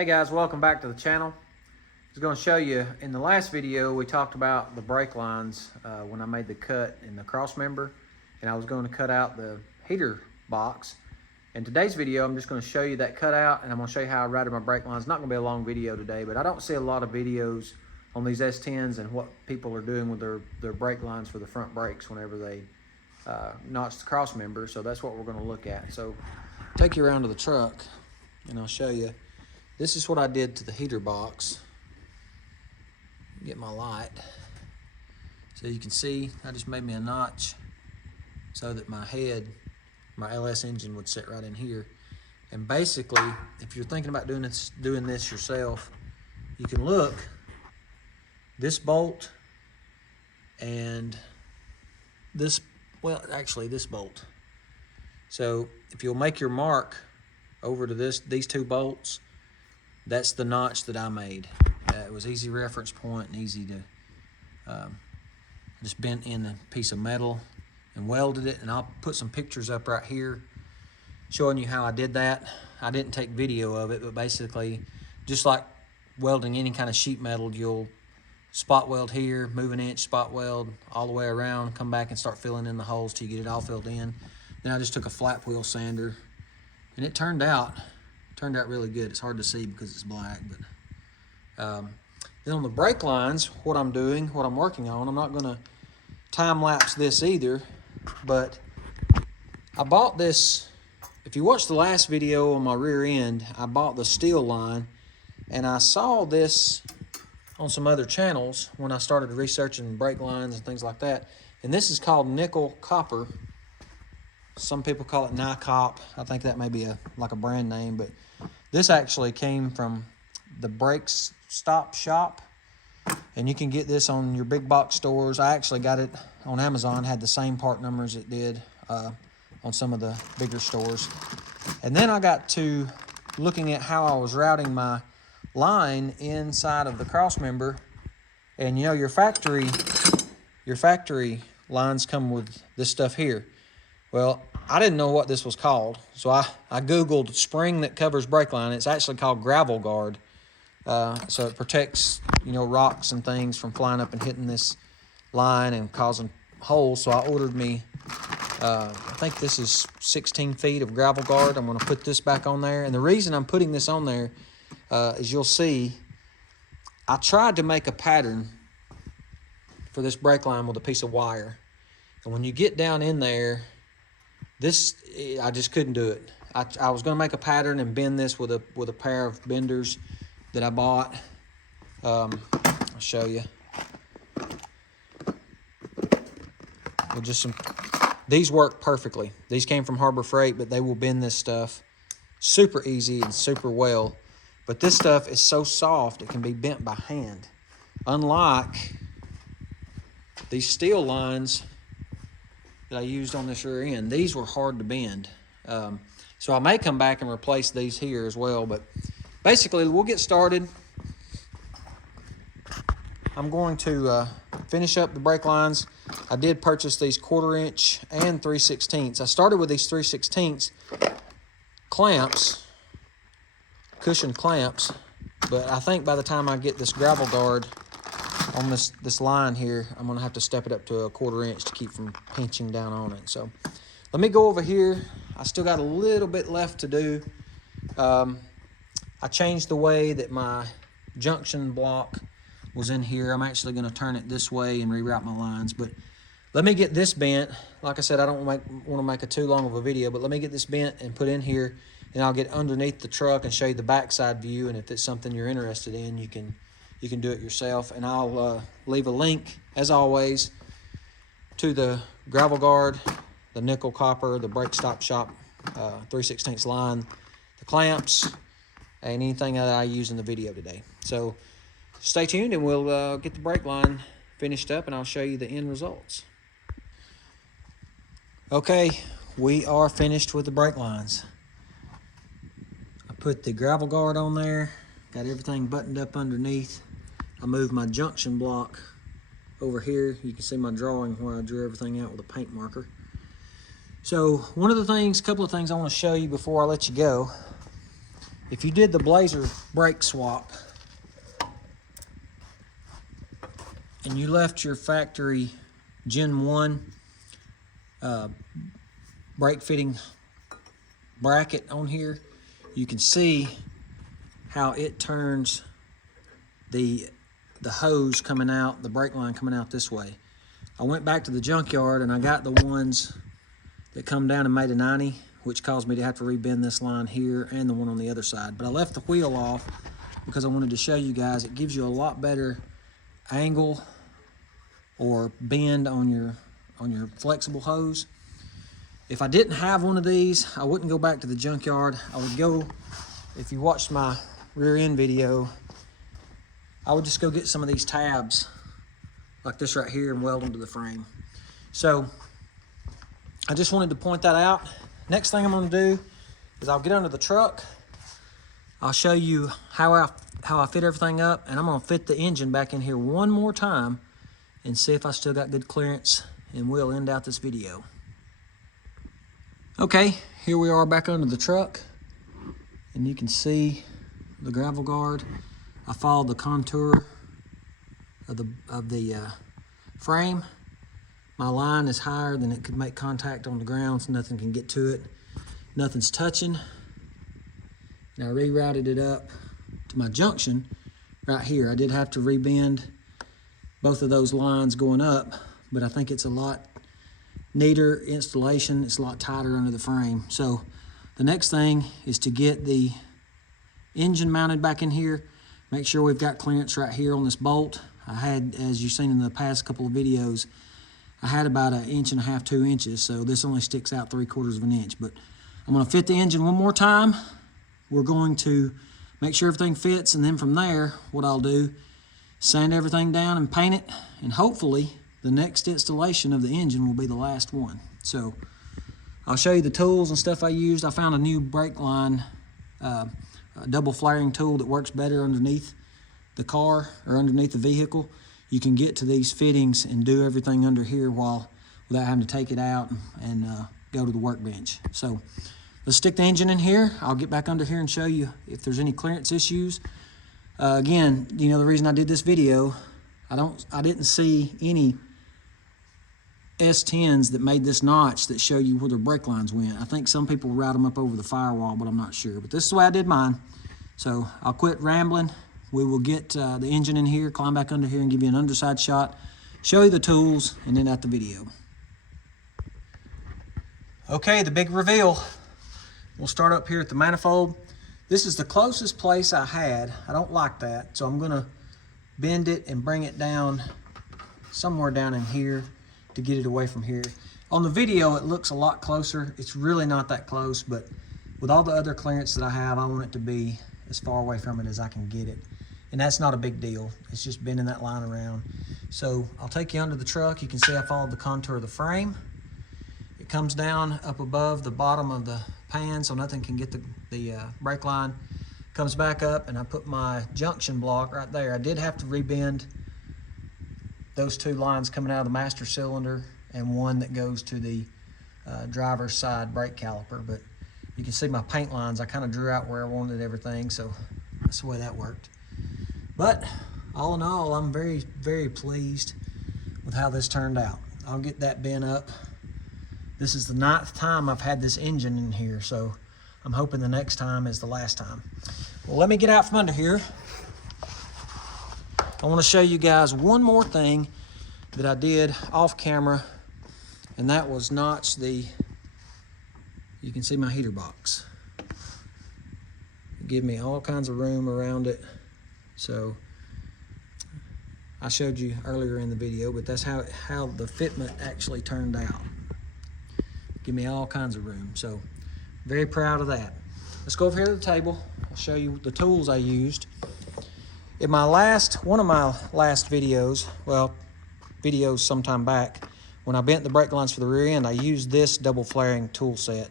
Hey guys, welcome back to the channel. I was going to show you, in the last video we talked about the brake lines when I made the cut in the Crossmember, and I was going to cut out the heater box. In today's video I'm just going to show you that cutout, and I'm going to show you how I routed my brake lines. It's not going to be a long video today, but I don't see a lot of videos on these S10s and what people are doing with their brake lines for the front brakes whenever they notch the Crossmember, so that's what we're going to look at. So take you around to the truck and I'll show you. This is what I did to the heater box. Get my light. So you can see I just made me a notch so that my head, my LS engine would sit right in here. And basically, if you're thinking about doing this yourself, you can look, this bolt and this, well, actually this bolt. So if you'll make your mark over to these two bolts, that's the notch that I made. It was easy reference point and easy to, just bent in a piece of metal and welded it. And I'll put some pictures up right here showing you how I did that. I didn't take video of it, but basically, just like welding any kind of sheet metal, you'll spot weld here, move an inch, spot weld all the way around, come back and start filling in the holes till you get it all filled in. Then I just took a flat wheel sander, and it turned out really good. It's hard to see because it's black, but then on the brake lines, what I'm working on, I'm not gonna time lapse this either, but I bought this. If you watched the last video on my rear end, I bought the steel line, and I saw this on some other channels when I started researching brake lines and things like that. And this is called nickel copper. Some people call it NICOP. I think that may be like a brand name, but this actually came from the Brakes Stop Shop, and you can get this on your big box stores. I actually got it on Amazon, had the same part numbers it did on some of the bigger stores. And then I got to looking at how I was routing my line inside of the Crossmember, and you know, your factory lines come with this stuff here. Well, I didn't know what this was called, so I Googled spring that covers brake line. It's actually called gravel guard. So it protects, you know, rocks and things from flying up and hitting this line and causing holes. So I ordered me, I think this is 16 feet of gravel guard. I'm going to put this back on there. And the reason I'm putting this on there, as you'll see, I tried to make a pattern for this brake line with a piece of wire. And when you get down in there, I just couldn't do it. I was going to make a pattern and bend this with a pair of benders that I bought. I'll show you. With just some, these work perfectly. These came from Harbor Freight, but they will bend this stuff super easy and super well. But this stuff is so soft it can be bent by hand. Unlike these steel lines that I used on this rear end, these were hard to bend. So I may come back and replace these here as well, but basically we'll get started. I'm going to finish up the brake lines. I did purchase these 1/4 inch and 3/16. I started with these 3/16 clamps, cushion clamps, but I think by the time I get this gravel guard on this line here, I'm gonna have to step it up to a 1/4 inch to keep from pinching down on it. So let me go over here. I still got a little bit left to do. I changed the way that my junction block was in here. I'm actually gonna turn it this way and reroute my lines, but let me get this bent. Like I said, I don't want to make it too long of a video, but let me get this bent and put in here, and I'll get underneath the truck and show you the backside view. And if it's something you're interested in, you can do it yourself. And I'll leave a link, as always, to the gravel guard, the nickel copper, the Brake Stop Shop 3/16 line, the clamps, and anything that I use in the video today. So stay tuned, and we'll get the brake line finished up, and I'll show you the end results. Okay, we are finished with the brake lines. I put the gravel guard on there, got everything buttoned up underneath. I moved my junction block over here. You can see my drawing where I drew everything out with a paint marker. So couple of things I want to show you before I let you go if you did the Blazer brake swap and you left your factory Gen 1 brake fitting bracket on here, you can see how it turns the hose coming out, the brake line coming out this way. I went back to the junkyard and I got the ones that come down and made a 90, which caused me to have to rebend this line here and the one on the other side. But I left the wheel off because I wanted to show you guys it gives you a lot better angle or bend on your flexible hose. If I didn't have one of these, I wouldn't go back to the junkyard. I would go, if you watched my rear end video, I would just go get some of these tabs like this right here and weld them to the frame. So I just wanted to point that out. Next thing I'm going to do is I'll get under the truck. I'll show you how I fit everything up, and I'm going to fit the engine back in here one more time and see if I still got good clearance, and we'll end out this video. Okay, here we are back under the truck, and you can see the gravel guard. I followed the contour of the frame. My line is higher than it could make contact on the ground, so nothing can get to it. Nothing's touching. And I rerouted it up to my junction right here. I did have to rebend both of those lines going up, but I think it's a lot neater installation. It's a lot tighter under the frame. So the next thing is to get the engine mounted back in here. Make sure we've got clearance right here on this bolt. I had, as you've seen in the past couple of videos, I had about 1.5 inches, 2 inches, so this only sticks out 3/4 of an inch. But I'm going to fit the engine one more time. We're going to make sure everything fits, and then from there, what I'll do, sand everything down and paint it, and hopefully the next installation of the engine will be the last one. So I'll show you the tools and stuff I used. I found a new brake line, a double flaring tool that works better underneath the car or underneath the vehicle. You can get to these fittings and do everything under here without having to take it out and go to the workbench. So let's stick the engine in here. I'll get back under here and show you if there's any clearance issues. Again, you know, the reason I did this video, I didn't see any S10s that made this notch that show you where their brake lines went. I think some people route them up over the firewall, but I'm not sure. But this is the way I did mine. So I'll quit rambling. We will get the engine in here, climb back under here and give you an underside shot, show you the tools, and then out the video. Okay, the big reveal. We'll start up here at the manifold. This is the closest place I had. I don't like that, so I'm gonna bend it and bring it down somewhere down in here to get it away from here. On the video, it looks a lot closer. It's really not that close, but with all the other clearance that I have, I want it to be as far away from it as I can get it. And that's not a big deal. It's just bending that line around. So I'll take you under the truck. You can see I followed the contour of the frame. It comes down up above the bottom of the pan so nothing can get the brake line. Comes back up, and I put my junction block right there. I did have to rebend those 2 lines coming out of the master cylinder and one that goes to the driver's side brake caliper. But you can see my paint lines. I kind of drew out where I wanted everything, so that's the way that worked. But all in all, I'm very, very pleased with how this turned out. I'll get that bent up. This is the 9th time I've had this engine in here, so I'm hoping the next time is the last time. Well, let me get out from under here. I want to show you guys one more thing that I did off camera, and that was notch the, you can see my heater box. It gave me all kinds of room around it. So I showed you earlier in the video, but that's how the fitment actually turned out. Give me all kinds of room. So very proud of that. Let's go over here to the table. I'll show you the tools I used. In my one of my last videos, well, videos sometime back, when I bent the brake lines for the rear end, I used this double flaring tool set.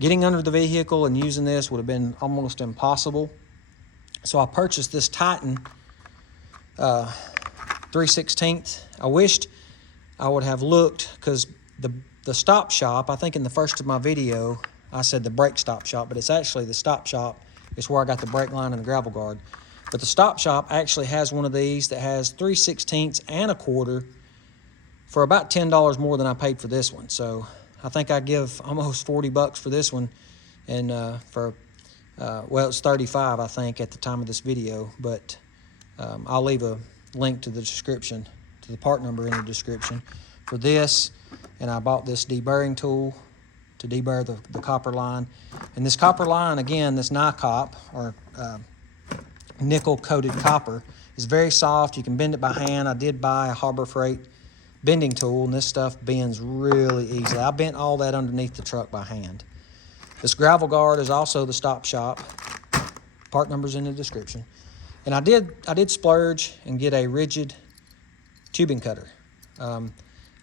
Getting under the vehicle and using this would have been almost impossible. So I purchased this Titan 3/16. I wished I would have looked, because the stop shop, I think in the first of my video, I said the brake stop shop, but it's actually the stop shop It's where I got the brake line and the gravel guard. But the Stop Shop actually has one of these that has 3/16 and a quarter for about $10 more than I paid for this one. So I think I give almost 40 bucks for this one, and well, it's 35 I think at the time of this video, but I'll leave a link to the description, to the part number in the description for this. And I bought this deburring tool to deburr the copper line. And this copper line, again, this NiCop, or nickel coated copper, is very soft. You can bend it by hand. I did buy a Harbor Freight bending tool, and this stuff bends really easily. I bent all that underneath the truck by hand. This gravel guard is also the Stop Shop. Part number's in the description. And I did splurge and get a RIDGID tubing cutter.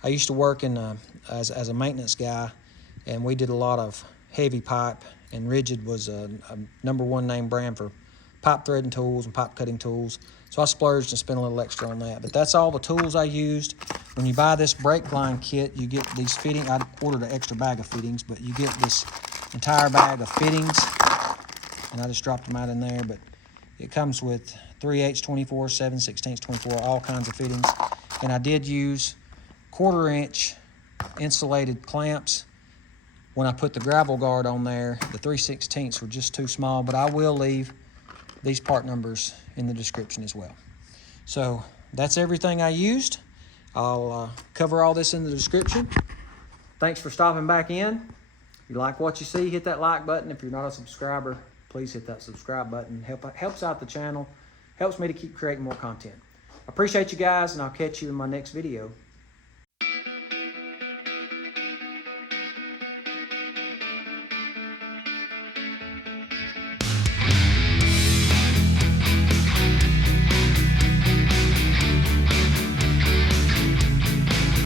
I used to work as a maintenance guy, and we did a lot of heavy pipe, and RIDGID was a #1 name brand for pipe threading tools and pipe cutting tools. So I splurged and spent a little extra on that. But that's all the tools I used. When you buy this brake line kit, you get these fittings. I ordered an extra bag of fittings, but you get this entire bag of fittings, and I just dropped them out in there. But it comes with 3/8 24, 7/16 24, all kinds of fittings. And I did use 1/4 inch insulated clamps. When I put the gravel guard on there, the 3/16 were just too small, but I will leave these part numbers in the description as well. So that's everything I used. I'll cover all this in the description. Thanks for stopping back in. If you like what you see, hit that like button. If you're not a subscriber, please hit that subscribe button. Helps out the channel, helps me to keep creating more content. I appreciate you guys, and I'll catch you in my next video.